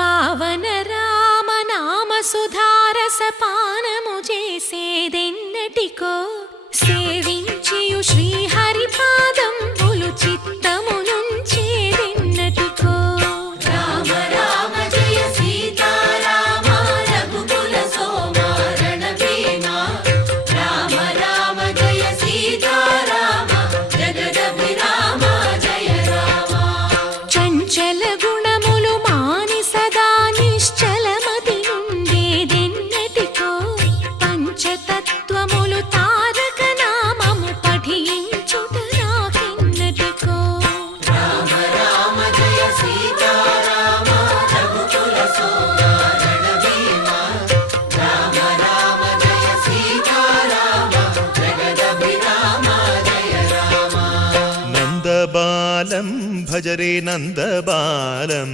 పావన రామనామ సుధారసపానము చేసేదెన్నటికో సేవించియు శ్రీహరి పాదంబులు చిత్తమునుంచేదెన్నటికో రామ రామ జయ సీతారామ రఘుకుల సోమ రణభీమ రామ రామ జయ సీతారామ జగదభిరామ జయ రామ చంచల గుణములు మాని సదా నిశ్చలమతి నుండేదెన్నటికో పంచతత్వములు తారక నామము పఠించుట నాకెన్నటికో రామ రామ జయ సీతారామ రఘుకుల సోమ రణభీమ రామ రామ జయ సీతారామ జగదభిరామ జయ రామ నందబాలం భజరే నందబాలం